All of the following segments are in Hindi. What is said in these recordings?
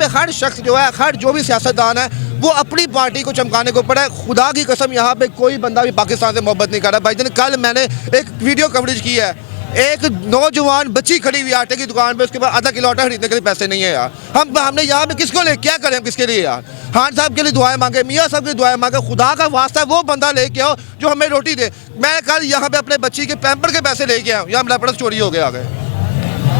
पे हर शख्स जो है, हर जो भी सियासतदान है वो अपनी पार्टी को चमकाने को पड़ा है। खुदा की कसम यहाँ पे कोई बंदा भी पाकिस्तान से मोहब्बत नहीं कर रहा। भाईजान कल मैंने एक वीडियो कवरेज की है, एक नौजवान बच्ची खड़ी हुई आटे की दुकान पे, उसके बाद आधा किलो आटा खरीदने के लिए पैसे नहीं है यार। हमने यहाँ पे किसको ले क्या करें, हम किसके लिए यार? खान साहब के लिए दुआएं मांगे, मियाँ साहब की दुआएं मांगे, खुदा का वास्ता वो बंदा लेके आओ जो हमें रोटी दे। मैं कल यहाँ पे अपने बच्ची के पैम्पर के पैसे लेके आया, यहाँ मेरा चोरी हो गया आगे।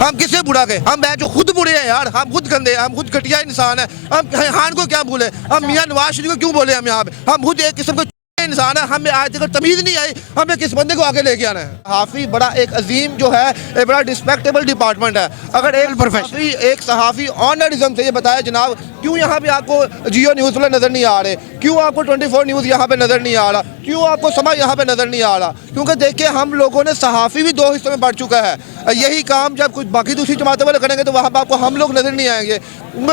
हम किससे बुरा गए? हम जो खुद बुरे हैं यार, हम खुद गंदे हैं, हम खुद घटिया इंसान हैं। हम खान को क्या बोले, हम मियाँ नवाज शरीफ को क्यों बोले? हम यहाँ पे हम खुद एक किस्म को इंसान है, हमें आज तक तमीज़ नहीं आई हमें किस बंदे को आगे लेके आना है। सहाफ़ी बड़ा एक अजीम जो है, एक बड़ा रिस्पेक्टेबल डिपार्टमेंट है। अगर एक सहाफ़ी ऑनरिज्म से ये बताया जनाब, क्यों यहाँ पे आपको जियो न्यूज़ वाले नज़र नहीं आ रहे, क्यों आपको 24 न्यूज़ यहाँ पे नज़र नहीं आ रहा, क्यों आपको समय यहाँ पे नज़र नहीं आ रहा? क्योंकि देखिए हम लोगों ने सहाफ़ी भी 2 हिस्सों में बांट चुका है। यही काम जब कुछ बाकी दूसरी जमातों वाले करेंगे तो वहाँ पर आपको हम लोग नज़र नहीं आएंगे।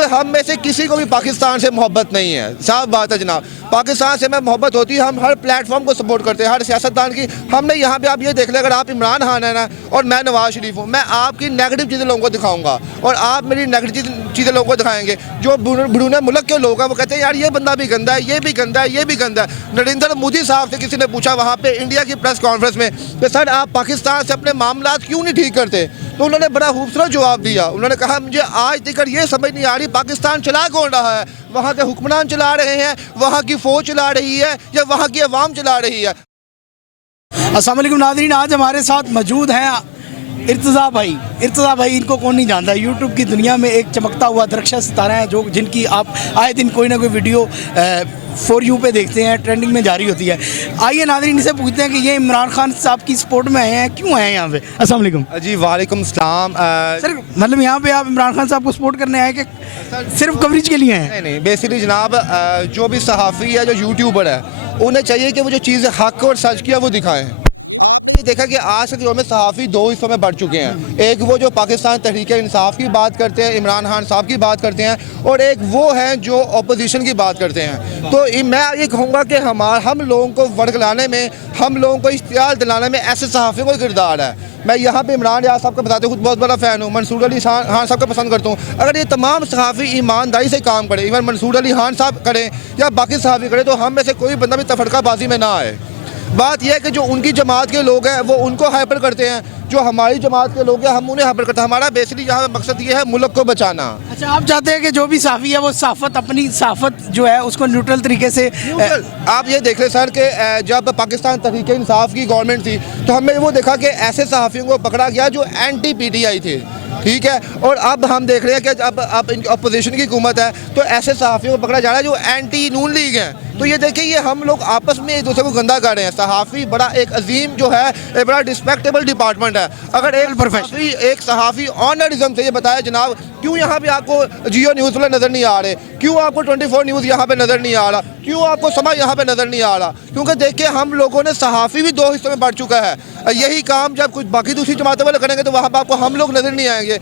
हम में से किसी को भी पाकिस्तान से मोहब्बत नहीं है, साफ बात है जनाब। पाकिस्तान से हमें मोहब्बत होती है, हम हर प्लेटफॉर्म को सपोर्ट करते हैं, हर सियासतदान की। हमने यहाँ पे आप ये देख लें, अगर आप इमरान खान है ना और मैं नवाज शरीफ हूँ, मैं आपकी नेगेटिव चीज़ें लोगों को दिखाऊंगा और आप मेरी नेगेटिव चीज़ें लोगों को दिखाएंगे। जो बुरूने मुल्क के लोग हैं वो कहते हैं यार ये बंदा भी गंदा है, ये भी गंदा है, ये भी गंदा है। नरेंद्र मोदी साहब से किसी ने पूछा वहाँ पे इंडिया की प्रेस कॉन्फ्रेंस में कि सर आप पाकिस्तान से अपने मामला क्यों नहीं ठीक करते, तो उन्होंने बड़ा खूबसूरत जवाब दिया। उन्होंने कहा मुझे आज तक ये समझ नहीं आ रही पाकिस्तान चला कौन रहा है, वहाँ के हुक्मरान चला रहे हैं, वहाँ की फौज चला रही है या वहाँ की अवाम चला रही है। अस्सलाम वालेकुम नाज़रीन, आज हमारे साथ मौजूद हैं इर्तज़ा भाई। इर्तज़ा भाई इनको कौन नहीं जानता, यूट्यूब की दुनिया में एक चमकता हुआ दरख्शा सितारा है जो जिनकी आप आए दिन कोई ना कोई वीडियो फॉर यू पे देखते हैं, ट्रेंडिंग में जारी होती है। आइए नाज़रीन इनसे पूछते हैं कि ये इमरान खान साहब की सपोर्ट में आए हैं, क्यों आए हैं यहाँ पे? अस्सलाम वालेकुम जी वालेकुम सलाम। सर मतलब यहाँ पे आप इमरान खान साहब को सपोर्ट करने आए कि सिर्फ कवरेज के लिए हैं? नहीं, बेसिकली जनाब जो भी सहाफ़ी है, जो यूट्यूबर है, उन्हें चाहिए कि वो जो चीज़ें हक और सच की है वो दिखाएं। देखा कि आज के दिनों में सहाफ़ी 2 हिस्सों में बढ़ चुके हैं। एक वो जो पाकिस्तान तहरीक इंसाफ की बात करते हैं, इमरान खान साहब की बात करते हैं, और एक वो हैं जो अपोजिशन की बात करते हैं। तो मैं ये कहूँगा कि हम लोगों को वर्गलाने में, हम लोगों को इश्तियाल दिलाने में ऐसे सहाफ़ी को किरदार है। मैं यहाँ पे इमरान यार साहब को बताते खुद बहुत बड़ा फ़ैन हूँ, मंसूर अली खान साहब को पसंद करता हूँ। अगर ये तमाम सहाफ़ी ईमानदारी से काम करें, इवन मंसूर अली खान साहब करें या बाकी सहाफ़ी करें, तो हम में से कोई बंदा भी तफरकाबाजी में ना आए। बात यह है कि जो उनकी जमात के लोग हैं वो उनको हाइपर करते हैं, जो हमारी जमात के लोग हैं हम उन्हें हाइपर करते हैं। हमारा बेसिकली यहाँ मकसद ये है मुल्क को बचाना। अच्छा, आप चाहते हैं कि जो भी साफ़ी है वो साफ़त, अपनी साफ़त जो है उसको न्यूट्रल तरीके से आप ये देख रहे सर कि जब पाकिस्तान तहरीक इंसाफ की गवर्नमेंट थी तो हमने वो देखा कि ऐसे सहाफ़ियों को पकड़ा गया जो एंटी PTI थे, ठीक है। और अब हम देख रहे हैं कि अब अपोजिशन की हुकूमत है तो ऐसे सहाफ़ियों को पकड़ा जा रहा है जो एंटी नून लीग हैं। तो ये देखिए ये हम लोग आपस में एक दूसरे को गंदा कर रहे हैं। सहाफ़ी बड़ा एक अजीम जो है, एक बड़ा रिस्पेक्टेबल डिपार्टमेंट है। अगर एक सहाफ़ी ऑनरिज्म से ये बताया जनाब, क्यों यहाँ पे आपको जियो न्यूज़ वाले नज़र नहीं आ रहे, क्यों आपको 24 न्यूज़ यहाँ पे नज़र नहीं आ रहा, क्यों आपको समय यहाँ पे नज़र नहीं आ रहा? क्योंकि देखिए हम लोगों ने सहाफ़ी भी 2 हिस्सों में बांट चुका है। यही काम जब कुछ बाकी दूसरी जमातों वाले करेंगे तो वहाँ पर आपको हम लोग नज़र नहीं आएंगे।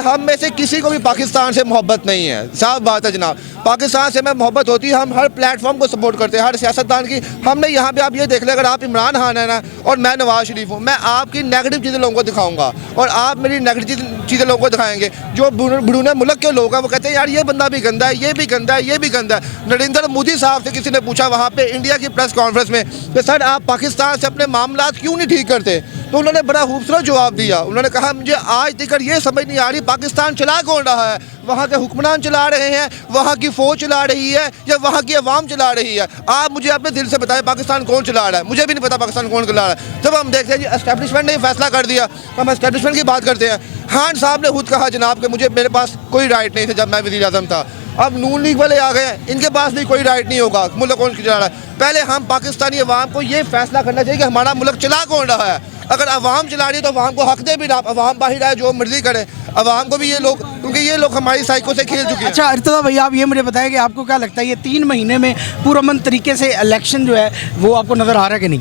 हम में से किसी को भी पाकिस्तान से मोहब्बत नहीं है, साफ बात है जनाब। पाकिस्तान से हमें मोहब्बत होती है, हम हर प्लेटफॉर्म को सपोर्ट करते हैं, हर सियासतदान की। हमने यहाँ पे आप ये देख लें, अगर आप इमरान खान है ना और मैं नवाज शरीफ हूँ, मैं आपकी नेगेटिव चीज़ें लोगों को दिखाऊंगा और आप मेरी नेगेटिव चीज़ें लोगों को दिखाएंगे। जो बुरूने मुल्क के लोग हैं वो कहते हैं यार ये बंदा भी गंदा है, ये भी गंदा है, ये भी गंदा है। नरेंद्र मोदी साहब से किसी ने पूछा वहाँ पे इंडिया की प्रेस कॉन्फ्रेंस में कि सर आप पाकिस्तान से अपने मामला क्यों नहीं ठीक करते, तो उन्होंने बड़ा खूबसूरत जवाब दिया। उन्होंने कहा मुझे आज तक ये समझ नहीं आ रही पाकिस्तान चला कौन रहा है, वहाँ के हुक्मरान चला रहे हैं, वहाँ की फौज चला रही है या वहाँ की अवाम चला रही है? आप मुझे अपने दिल से बताएं पाकिस्तान कौन चला रहा है? मुझे भी नहीं पता पाकिस्तान कौन चला रहा है। जब हम देखते हैं जी एस्टेब्लिशमेंट ने फैसला कर दिया, हम एस्टेब्लिशमेंट की बात करते हैं। खान साहब ने खुद कहा जनाब कि मेरे पास कोई राइट नहीं था जब मैं वज़ीर आज़म था। अब नून लीग वाले आ गए हैं, इनके पास भी कोई राइट नहीं होगा मुल्क कौन चला रहा है। पहले हम पाकिस्तानी अवाम को ये फैसला करना चाहिए कि हमारा मुल्क चला कौन रहा है। अगर अवाम चला रही है तो अवाम को हक दे भी ना, अवाम बाहर आए जो मर्जी करे, अवाम को भी ये लोग, क्योंकि ये लोग हमारी साइको से खेल चुके हैं। अच्छा इर्तज़ा भैया, आप ये मुझे बताएं कि आपको क्या लगता है ये 3 महीने में पुरअमन तरीके से इलेक्शन जो है वो आपको नज़र आ रहा है कि नहीं?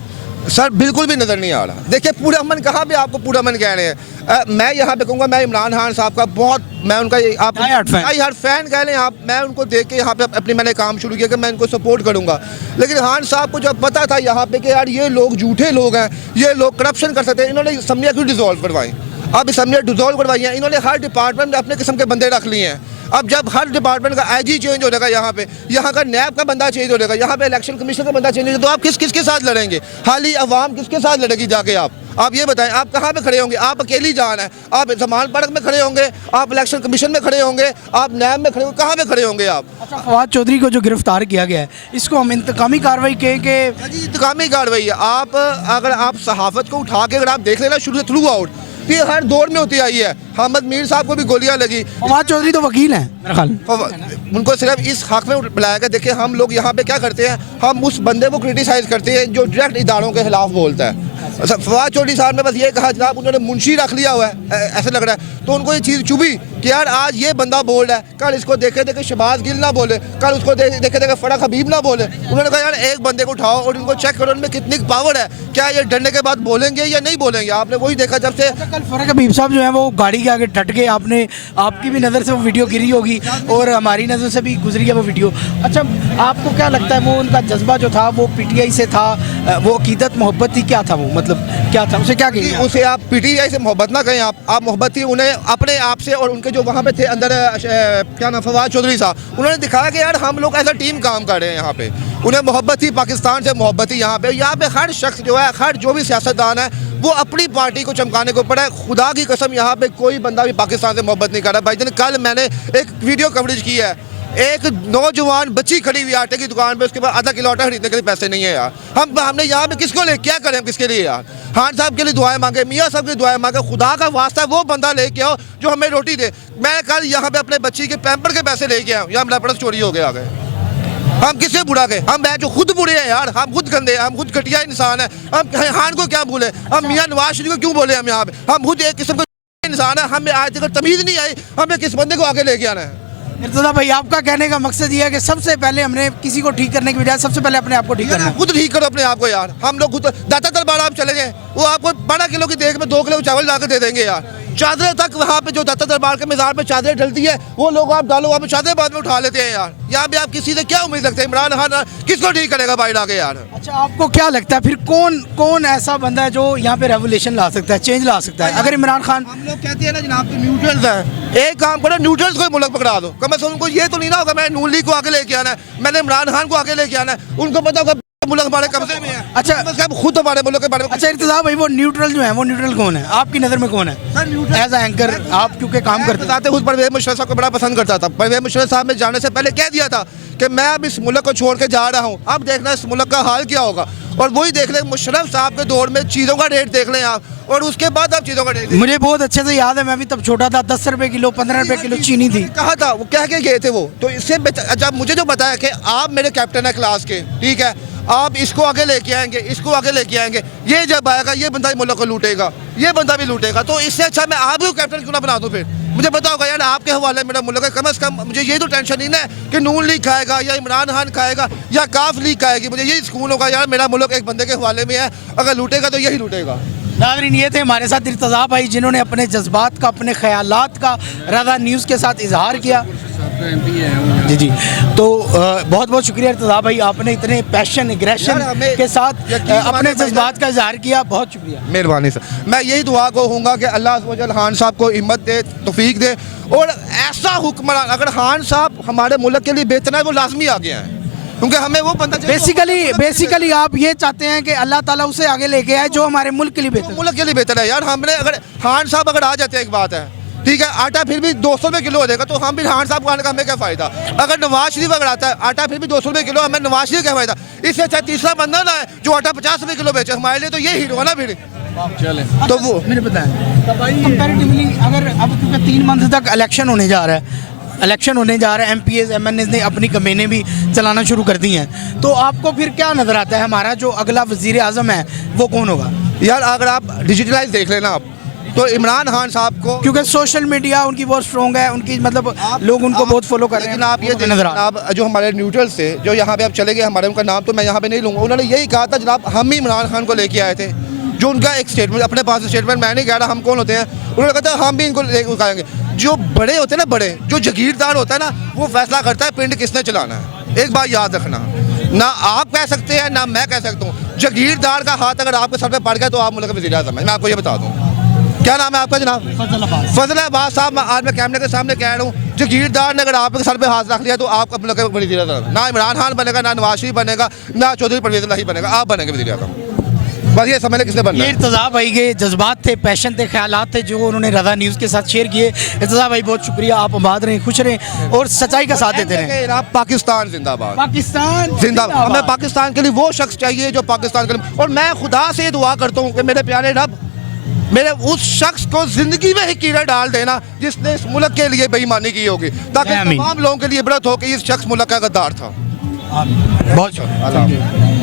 सर बिल्कुल भी नज़र नहीं आ रहा। देखिए पूरा अमन कहाँ पे आपको पूरा अमन कह रहे हैं। मैं यहाँ पे कहूँगा मैं इमरान खान साहब का बहुत, मैं उनका आप हर फैन कह लें आप, मैं उनको देख के यहाँ पे मैंने काम शुरू किया कि मैं इनको सपोर्ट करूँगा। लेकिन खान साहब को जब पता था यहाँ पे कि यार ये लोग झूठे लोग हैं, ये लोग करप्शन कर सकते हैं, इन्होंने असम्बलियाँ क्यों डिसॉल्व करवाई? अब असम्बलियाँ डिसॉल्व करवाई हैं, इन्होंने हर डिपार्टमेंट में अपने किस्म के बंदे रख लिए हैं। अब जब हर डिपार्टमेंट का आईजी चेंज हो जाएगा, यहाँ का नैब का बंदा चेंज हो जाएगा, यहाँ पे इलेक्शन कमीशन का बंदा चेंज हो जाएगा, तो आप किसके साथ लड़ेंगे? हाली अवाम किसके साथ लड़ेगी जाके? आप ये बताएं, आप कहाँ पे खड़े होंगे? आप अकेली जान है, आप जमान पार्क में खड़े होंगे, आप इलेक्शन कमीशन में खड़े होंगे, आप नैब में खड़े होंगे, कहाँ पे खड़े होंगे आप? अच्छा, फवाद चौधरी को जो गिरफ्तार किया गया है, इसको हम इंतकामी कार्रवाई कहें कि जी इंतकामी कार्रवाई है। आप अगर आप सहाफत को उठा के अगर आप देख लेना शुरू से थ्रू आउट, ये हर दौर में होती आई है। अहमद मीर साहब को भी गोलियां लगी। फवाद चौधरी तो वकील हैं मेरा ख्याल। उनको सिर्फ इस हक में बुलाया गया। देखिए हम लोग यहाँ पे क्या करते हैं, हम उस बंदे को क्रिटिसाइज करते हैं जो डायरेक्ट इदारों के खिलाफ बोलता है। फवाद चौधरी साहब ने बस ये कहा जनाब उन्होंने मुंशी रख लिया हुआ है, ऐसे लग रहा है, तो उनको ये चीज़ चुभी कि यार आज ये बंदा बोल रहा है, कल इसको देखे देखे शहबाज गिल ना बोले, कल उसको देखे देखे फरक हबीब ना बोले। उन्होंने कहा यार एक बंदे को उठाओ और इनको चेक करो उनमें कितनी पावर है, क्या ये डरने के बाद बोलेंगे या नहीं बोलेंगे। आपने वही देखा जब से कल फरक हबीब साहब जो है वो गाड़ी के आगे डट के, आपने आपकी भी नज़र से वो वीडियो गिरी होगी और हमारी नज़र से भी गुजरी है वो वीडियो। अच्छा, आपको क्या लगता है वो उनका जज्बा जो था वो पीटीआई से था, वो अकीदत मोहब्बत थी, क्या था वो, मतलब क्या था, उसे क्या कहेंगे? उसे आप पीटीआई से मोहब्बत ना कहें, आप मोहब्बत थी उन्हें अपने आप से और उनके जो वहाँ पे थे अंदर क्या नाम फवाद चौधरी साहब, उन्होंने दिखाया कि यार हम लोग एज अ टीम काम कर रहे हैं यहाँ पे। उन्हें मोहब्बत थी पाकिस्तान से, मोहब्बत थी यहाँ पे हर शख्स जो है, हर जो भी सियासतदान है वो अपनी पार्टी को चमकाने को ऊपर है। खुदा की कसम यहाँ पे कोई बंदा भी पाकिस्तान से मोहब्बत नहीं कर रहा। भाई दिन कल मैंने एक वीडियो कवरेज की है, एक नौजवान बच्ची खड़ी हुई आटे की दुकान पे, उसके बाद आधा किलो आटा खरीदने के लिए पैसे नहीं है यार। हमने यहाँ पे किसको ले क्या करें, किसके लिए यार? खान साहब के लिए दुआएं मांगे, मियाँ साहब की दुआएं मांगे, खुदा का वास्ता वो बंदा लेके आओ जो हमें रोटी दे। मैं कल यहाँ पे अपने बच्ची के पैम्पर के पैसे लेके आया, यहाँ मेरा पर्स चोरी हो गया। हम किससे बुरा गए? हम जो खुद बुरे हैं यार, हम खुद गंदे हैं, हम खुद घटिया इंसान है। हम खान को क्या बोले, हम मियाँ नवाज शरीफ को क्यों बोले? हम यहाँ पे हम खुद एक किस्म का इंसान है, हमें आज तक तमीज़ नहीं आई, हमें किस बंदे को आगे लेके आना है। इर्तिज़ा भाई, आपका कहने का मकसद ये है कि सबसे पहले हमने किसी को ठीक करने की बजाय सबसे पहले अपने आप को ठीक करना है। खुद ठीक करो अपने आप को यार। हम लोग खुद दाता दरबार आप चले गए, वो आपको 12 किलो की देख में 2 किलो चावल ला दे देंगे यार। चादरें तक वहाँ पे जो दाता दरबार के मज़ार पे चादरें डलती है, वो लोग आप डालो वहाँ पे चादरें बाद में उठा लेते हैं यार। यहाँ पे आप किसी से क्या उम्मीद रखते हैं? इमरान खान किसको ठीक करेगा भाई आगे यार? अच्छा, आपको क्या लगता है फिर कौन ऐसा बंदा है जो यहाँ पे रेवोल्यूशन ला सकता है, चेंज ला सकता है? अगर इमरान खान, हम लोग कहते हैं ना जनाब न्यूट्रल्स है, एक काम करो न्यूट्रल्स को मुल्क पकड़ा दो। कम से कम उनको ये तो नहीं ना होगा मैंने नून लीग को आगे लेके आना है, मैंने इमरान खान को आगे लेके आना है। उनको पता होगा मुल्क हमारे कब्जे में है। अच्छा, खुद हमारे मुल्क के बारे में। अच्छा इर्तिज़ा भाई, वो न्यूट्रल जो है, वो न्यूट्रल कौन है आपकी नज़र में? कौन है एज अ एंकर? आप क्योंकि काम करते हैं, खुद परवेज़ मुशर्रफ साहब को बड़ा पसंद करता था। परवेज़ मुशर्रफ साहब ने जाने से पहले कह दिया था कि मैं अब इस मुल्क को छोड़ के जा रहा हूँ, अब देखना इस मुल्क का हाल क्या होगा। और वही देख लें मुशर्रफ साहब के दौर में चीज़ों का रेट देख लें आप, और उसके बाद आप चीज़ों का रेट। मुझे बहुत अच्छे से याद है, मैं भी तब छोटा था, 10 रुपए किलो 15 रुपए किलो चीनी थी। कहा था वो, कह के गए थे वो। तो इससे जब मुझे जो बताया कि आप मेरे कैप्टन है क्लास के, ठीक है, आप इसको आगे लेके आएंगे, इसको आगे लेके आएंगे, ये जब आएगा ये बंदा मुल्क को लूटेगा, ये बंदा भी लूटेगा, तो इससे अच्छा मैं आप ही कैप्टन क्यों ना बना दूं? फिर मुझे पता होगा यार आपके हवाले मेरा मुल्क है, कम से कम मुझे ये तो टेंशन नहीं ना कि नून लीग खाएगा या इमरान खान खाएगा या काफ लीग खाएगी। मुझे यही सुकून होगा यार मेरा मुल्क एक बंदे के हवाले में है, अगर लूटेगा तो यही लूटेगा। नाज़रीन, ये थे हमारे साथ इर्तिज़ा भाई, जिन्होंने अपने जज्बात का, अपने ख्यालात का रज़ा न्यूज़ के साथ इजहार किया। जी जी, तो बहुत बहुत शुक्रिया इर्तिज़ा भाई, आपने इतने पैशन एग्रेशन के साथ अपने जज्बात का इजहार किया, बहुत शुक्रिया। मेहरबानी सर। मैं यही दुआ को होऊंगा कि अल्लाह अज़्ज़वजल खान साहब को हिम्मत दे, तौफीक दे, और ऐसा हुक्मरान, अगर खान साहब हमारे मुल्क के लिए बेहतर है वो लाजमी आ गया है, क्योंकि हमें वो बंदा बेसिकली आप ये चाहते हैं कि अल्लाह ताला उसे आगे लेके आए जो हमारे मुल्क के लिए बेहतर, मुल्क के लिए बेहतर है यार। हमने अगर खान साहब अगर आ जाते हैं, एक बात है, ठीक है, आटा फिर भी 200 रुपये किलो हो जाएगा, तो हम भी खान साहब को आने का हमें क्या फ़ायदा? अगर नवाज शरीफ अगर आता है, आटा फिर भी 200 रुपये किलो, हमें नवाज शरीफ क्या फ़ायदा? इससे अच्छा तीसरा बंदा ना है जो आटा 50 रुपये किलो बेचे, हमारे लिए तो ये हीरो है ना फिर। चले तो वो मैंने बताया कंपैरेटिवली, अगर अब क्योंकि 3 मंथ तक इलेक्शन होने जा रहा है, MPs MNAs ने अपनी कमेने भी चलाना शुरू कर दी हैं, तो आपको फिर क्या नज़र आता है हमारा जो अगला वज़ीर आज़म है वो कौन होगा? यार अगर आप डिजिटलाइज देख लेना आप, तो इमरान खान साहब को, क्योंकि सोशल मीडिया उनकी बहुत स्ट्रॉन्ग है, उनकी मतलब लोग उनको बहुत फॉलो कर रहे हैं। लेकिन आप ये नजर आप जो हमारे न्यूट्रल्स थे जो यहाँ पे आप चले गए, हमारे उनका नाम तो मैं यहाँ पे नहीं लूँगा, उन्होंने यही कहा था जनाब हम ही इमरान खान को लेके आए थे, जो उनका एक स्टेटमेंट अपने पास स्टेटमेंट, मैं नहीं कह रहा हम कौन होते हैं, उन्होंने कहा था हम भी इनको लेके आएंगे। जो बड़े होते हैं ना, बड़े जो जागीरदार होता है ना, वो फैसला करता है पिंड किसने चलाना है। एक बात याद रखना, ना आप कह सकते हैं ना मैं कह सकता हूँ, जागीरदार का हाथ अगर आपके सर पे पड़ गया तो आप मुल्क के वज़ीर आज़म हैं, मैं आपको ये बता दूँ। क्या नाम है आपका जनाब? फजल अब्बास साहब, आज मैं कैमरे के सामने कह रहा हूँ, जगीरदार ने अगर आपके सर पे हाथ रख लिया तो आप अपने लगे वज़ीर आज़म। ना इमरान खान बनेगा, ना नवाज शरीफ बनेगा, ना चौधरी परवेज़ इलाही बनेगा, आप बनेंगे वज़ीर आज़म। बस ये समझ लें किसने बनना ये है। इर्तज़ा भाई के जज्बात थे, पैशन थे, ख्यालात थे जो उन्होंने रज़ा न्यूज़ के साथ शेयर किए। इर्तज़ा भाई बहुत शुक्रिया, आप आबाद रहें, खुश रहें और सच्चाई का साथ देते रहें। पाकिस्तान जिंदाबाद, पाकिस्तान जिंदाबाद। हमें पाकिस्तान के लिए वो शख्स चाहिए जो पाकिस्तान के लिए, और मैं खुदा से दुआ करता हूँ कि मेरे प्यारे रब मेरे उस शख्स को जिंदगी में ही कीड़ा डाल देना जिसने इस मुल्क के लिए बेईमानी की होगी, ताकि आमीन। तमाम लोगों के लिए इबरत हो कि इस शख्स मुल्क का गद्दार था। बहुत शुक्रिया।